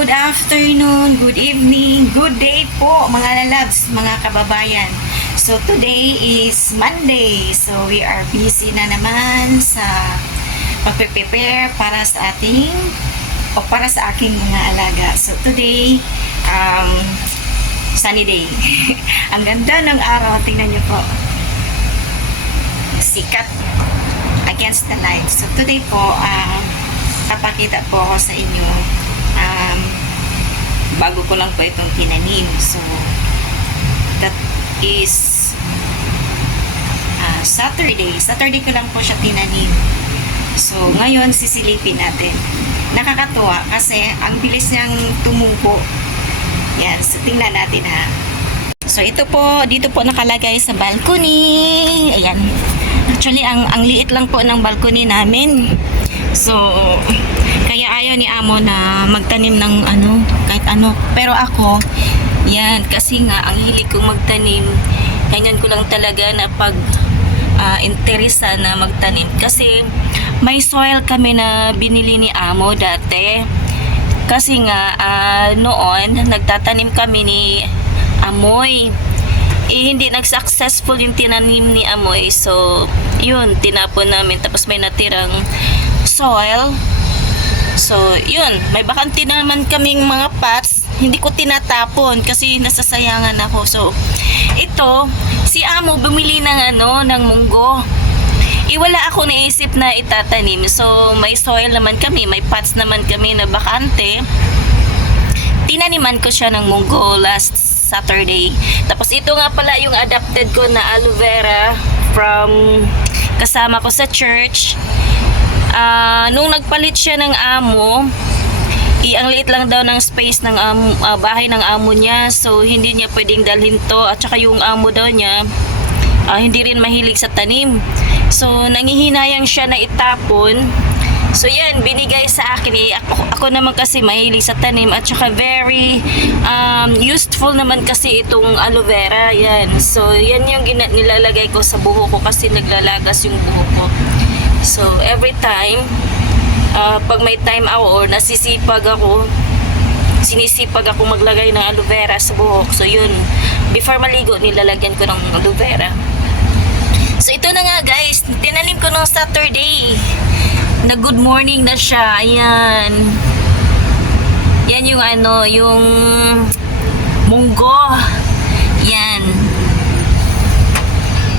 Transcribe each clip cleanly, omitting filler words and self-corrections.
good afternoon, good evening, good day po mga lalabs, mga kababayan. So today is Monday. So we are busy na naman sa pag-prepare para sa ating o para sa aking mga alaga. So today, sunny day. Ang ganda ng araw, tingnan niyo po. Sikat against the light. So today po, papakita po ako sa inyo bago ko lang po itong tinanim. So that is Saturday ko lang po siya tinanim. So ngayon sisilipin natin. Nakakatuwa kasi ang bilis niyang tumubo. Yan, so tingnan natin ha. So ito po, dito po nakalagay sa balcony. Ayan. Actually ang liit lang po ng balcony namin. So kaya ayaw ni amo na magtanim ng kahit ano. Pero ako, yan, kasi nga ang hilig kong magtanim, ganyan ko lang talaga na pag interesa na magtanim. Kasi may soil kami na binili ni amo dati. Kasi nga noon nagtatanim kami ni Amoy. Hindi nag-successful yung tinanim ni Amoy. So yun, tinapon namin. Tapos may natirang soil. So yun, may bakante naman kaming mga pots. Hindi ko tinatapon kasi nasasayangan ako. So ito, si amo bumili ng ng munggo. Wala ako naisip na itatanim. So may soil naman kami, may pots naman kami na bakante. Tinaniman ko siya ng munggo last Saturday. Tapos ito nga pala yung adapted ko na aloe vera from kasama ko sa church. Nung nagpalit siya ng amo, ang liit lang daw ng space ng bahay ng amo niya. So hindi niya pwedeng dalhin to. At saka yung amo daw niya hindi rin mahilig sa tanim. So nangihinayang siya na itapon. So yan, binigay sa akin. Ako naman kasi mahilig sa tanim. At saka very useful naman kasi itong aloe vera. Yan. So yan yung nilalagay ko sa buhok ko kasi naglalagas yung buhok ko. So every time pag may time ako or sinisipag ako maglagay ng aloe vera sa buhok. So yun, before maligo nilalagyan ko ng aloe vera. So ito na nga guys, tinanim ko nung Saturday na good morning na siya. Ayan, yan yung yung munggo. Yan.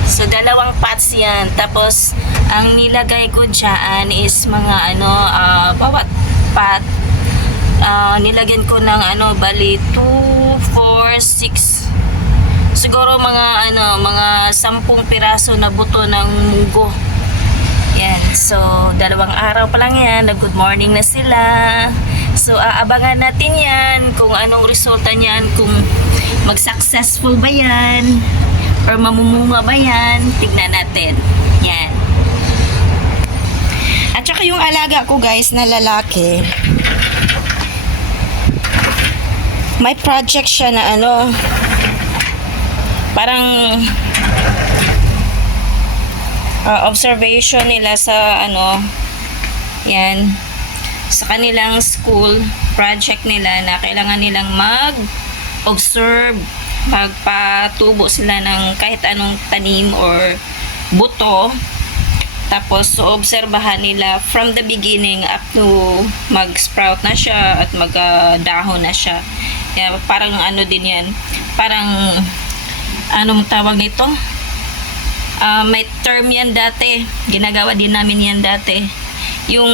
So dalawang pots yan. Tapos ang nilagay ko dyan is mga bawat pot nilagyan ko ng bali 2, 4, 6 siguro mga mga 10 piraso na buto ng munggo. Yan. So dalawang araw pa lang yan, na good morning na sila. So aabangan natin yan kung anong resulta niyan, kung mag-successful ba yan or mamumunga ba yan. Tignan natin. Yan. At saka yung alaga ko guys na lalaki, may project siya na parang observation nila sa yan, sa kanilang school project nila na kailangan nilang mag-observe, magpatubo sila ng kahit anong tanim or buto. Tapos obserbahan nila from the beginning up to mag-sprout na siya at mag-dahon na siya. Kaya parang din yan, parang anong tawag nito, may term yan dati, ginagawa din namin yan dati, yung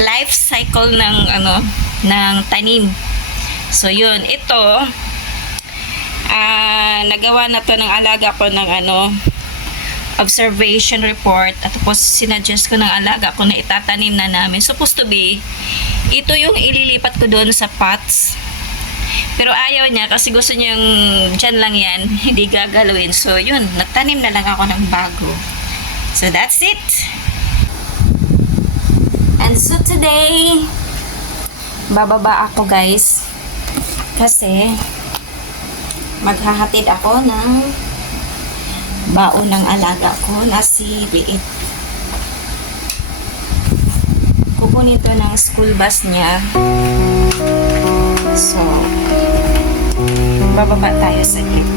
life cycle ng ng tanim. So yun, ito nagawa na to ng alaga ko ng observation report. At tapos sinuggest ko ng alaga ko na itatanim na namin. Supposed to be ito yung ililipat ko doon sa pots, pero ayaw niya kasi gusto niyang dyan lang yan, hindi gagalawin. So yun, nagtanim na lang ako ng bago. So that's it. And so today bababa ako guys kasi maghahatid ako ng baon ng alaga ko na si Liit. Kukunin to ng school bus niya. So, bababa tayo sa gate.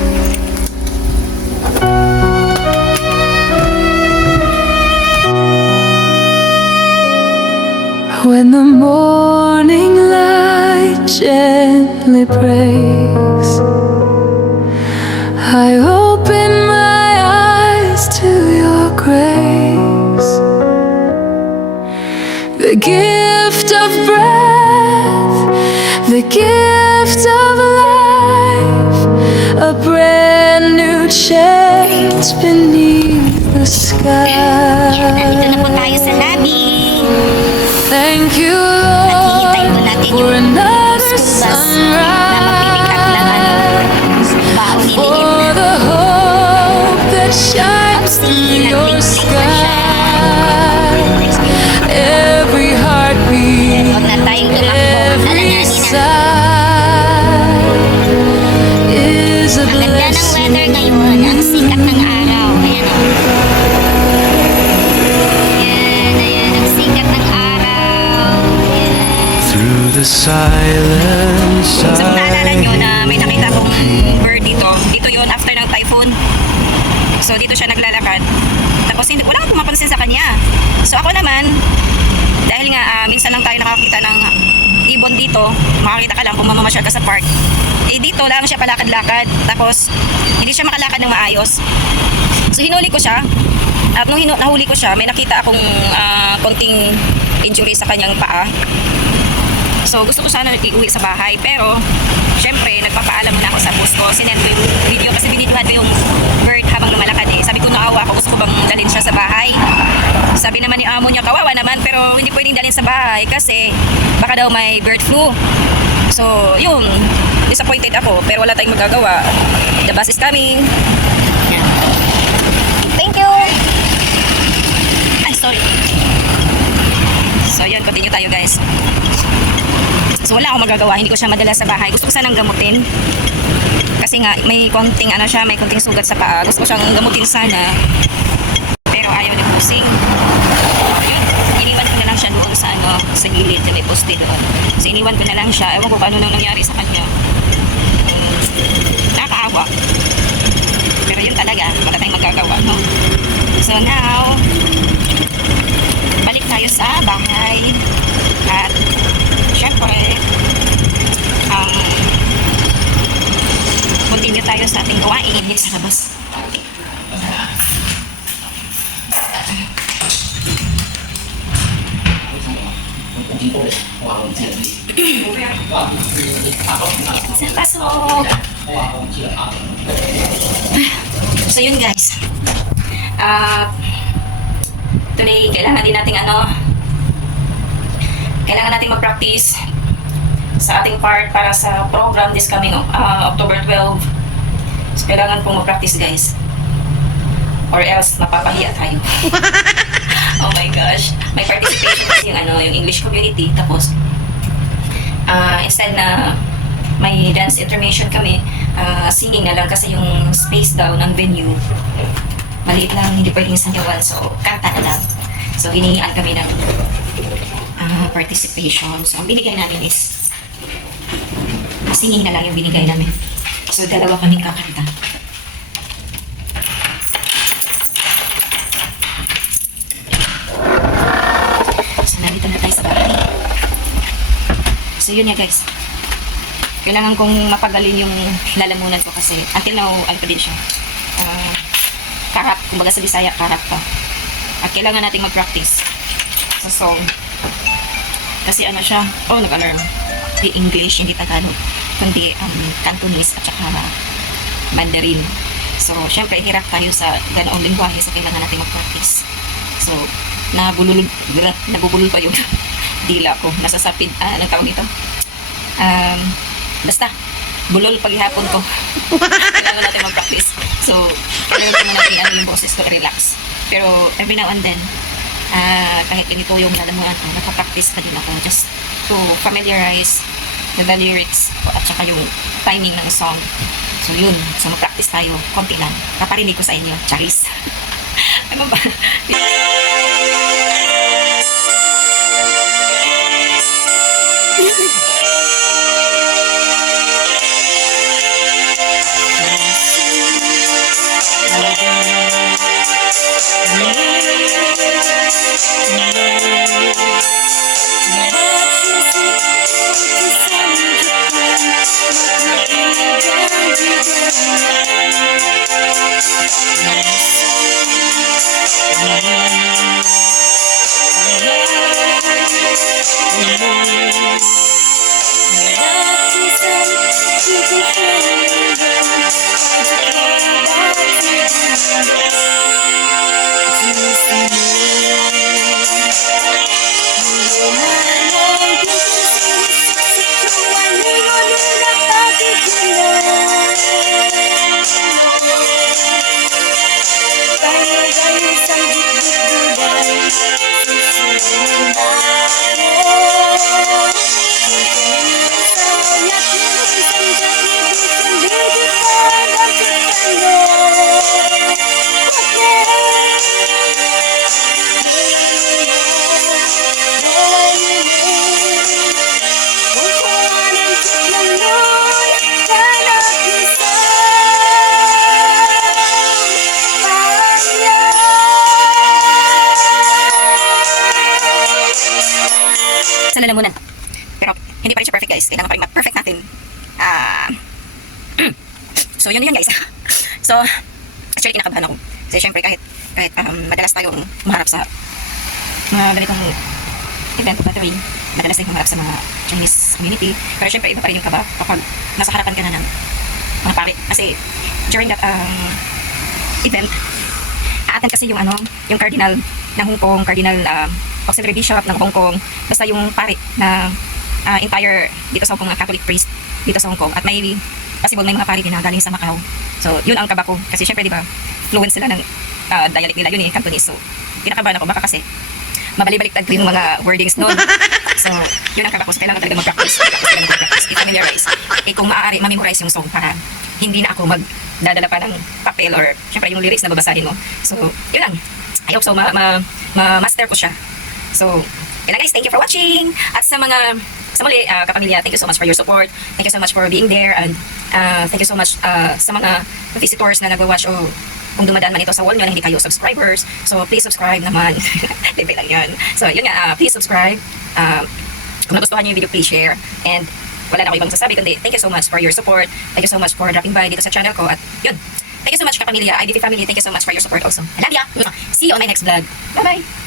When the morning light gently breaks, I open my eyes to your grace, the gift of breath, the gift of life, a brand new chance beneath the Nandito na po sky. tayo sa lobby. Thank you, At hihintay po Lord, natin for yung another school bus na magpipick up ng baon ni for Lilith. the hope that shines through your sky. Every heartbeat, Huwag na tayong tumakbo. every Alanganin na. sigh is a Ang ganda ng blessing. weather ngayon. Ang sikat ng araw. Ayan o. Ayan. Ang sikat ng araw. Ayan. Through the silence, So kung naalala nyo na may nakita akong bird dito. Dito yun after ng typhoon. So dito siya naglalakad. Tapos hindi, wala akong mapansin sa kanya. So ako naman, dahil nga minsan lang tayo nakakita ng ibon dito, makakita ka lang kung mamamasyal ka sa park. Eh dito lang siya palakad-lakad. Tapos hindi siya makalakad ng maayos. So hinuli ko siya. At nung nahuli ko siya, may nakita akong konting injury sa kanyang paa. So gusto ko sana iuwi sa bahay, pero syempre nagpapaalam muna ako sa boss ko. Sinend ko yung video kasi binidyohan ko yung bird habang lumalakad eh. Sabi ko naawa ako, gusto ko bang dalhin siya sa bahay. Sabi naman ni amo niya, kawawa naman, pero hindi pwedeng dalhin sa bahay kasi baka daw may bird flu. So yun, disappointed ako, pero wala tayong magagawa. The bus is coming. Yan. Thank you. Ay, sorry. So yun, continue tayo guys. So wala akong magagawa, hindi ko siya madala sa bahay. Gusto ko sanang gamutin. Kasi nga may konting ano siya, may konting sugat sa paa. Gusto ko siyang gamutin sana. Pero ayaw niya pusing. Yun, iniwan ko na lang siya doon sa ano, sa gilid na may poste doon. So iniwan ko na lang siya. Ewan ko kung ano nang nangyari sa kanya. Nakakaawa. Pero yun talaga, wala tayong magagawa, no? So now, balik tayo sa bahay. At syempre, continue tayo sa ating gawain sa labas. Sa pasok! So yun guys, today kailangan din nating kailangan natin mag-practice sa ating part para sa program this coming October 12. So kailangan pong mag-practice guys, or else mapapahiya tayo. Oh my gosh, may participation kasi yung English community. Tapos instead na may dance intermission kami, singing na lang kasi yung space daw ng venue maliit lang, hindi pwedeng sanyawan, so kanta na lang. So hinihingaan kami ng participation. So ang binigay namin is singing na lang yung binigay namin. So dalawa kaming kakanta. So nandito na tayo sa bahay. So yun nga guys, kailangan kong mapagalin yung lalamunan ko kasi until now ano pa din siya, karap, kumbaga sa Bisaya karap pa. At kailangan nating mag-practice sa song kasi siya, nag-alarm, di English, hindi Tagalog, kundi Cantonese at saka Mandarin. So syempre hirap tayo sa ganoong lingwahe, so kailangan natin mag-practice. So nabubulol pa yung dila ko, nasasapid, anong tawag ito? Basta bulol paghihapon ko. Kailangan natin mag-practice. So kailangan natin yung boses ko, relax. Pero every now and then, kahit ganito yung lalamunan ko, nagpa-practice pa din ako just to familiarize the lyrics at saka yung timing ng song. So yun, so mag-practice tayo, konti lang. Kaparinig ko sa inyo, Charis. Ano ba? Sa lalamunan. Pero hindi pa rin siya perfect, guys. Kailangan pa rin ma-perfect natin. So, yun guys. So, actually, kinakabahan ako. Kasi syempre, kahit madalas tayong umaharap sa mga ganitong event, gathering, madalas tayong umaharap sa mga Chinese community. Pero syempre, iba pa rin yung kaba kapag nasa harapan ka na ng mga pari. Kasi, during that event, a-attend kasi yung yung cardinal ng Hong Kong, cardinal auxiliary bishop ng Hong Kong, basta yung pari na entire dito sa Hong Kong, Catholic priest dito sa Hong Kong, at may possible may mga pari din na galing sa Macau. So yun ang kaba ko, kasi syempre di ba fluent sila ng dialect nila, yun Cantonese. So kinakabahan ako, baka kasi mabalik-baliktad ko yung mga wordings noon. So yun ang kaba ko, so kailangan talaga mag-practice, i-familiarize, kung maaari ma-memorize yung song para hindi na ako magdadala pa ng papel or syempre yung lyrics na babasahin mo. So yun lang, I hope so ma-master ko siya. So, yun lang guys, thank you for watching. At sa muli, kapamilya, thank you so much for your support. Thank you so much for being there. And thank you so much sa mga visitors na nag-watch o kung dumadaan man ito sa wall nyo na hindi kayo subscribers. So, please subscribe naman. Libre lang yun. So, yun nga, please subscribe. Kung nagustuhan nyo yung video, please share. And wala na ako ibang sasabi, kundi thank you so much for your support. Thank you so much for dropping by dito sa channel ko. At yun, thank you so much kapamilya, IDP family. Thank you so much for your support also. I love ya. See you on my next vlog. Bye-bye.